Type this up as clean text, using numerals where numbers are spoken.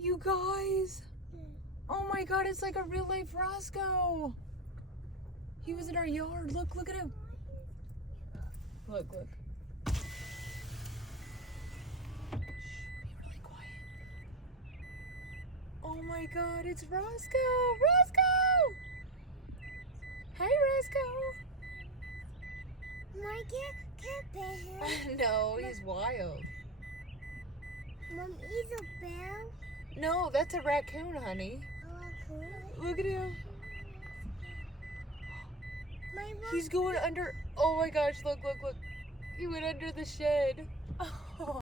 You guys. Oh my God, it's like a real life Roscoe. He was in our yard. Look at him. Look. Shh, be really quiet. Oh my God, it's Roscoe. Roscoe! Hi, Roscoe. Mom, can't pet him. No, he's wild. Mom, he's a bear. No, that's a raccoon, honey. A raccoon. Look at him. My mom. He's going under. Oh my gosh, look. He went under the shed.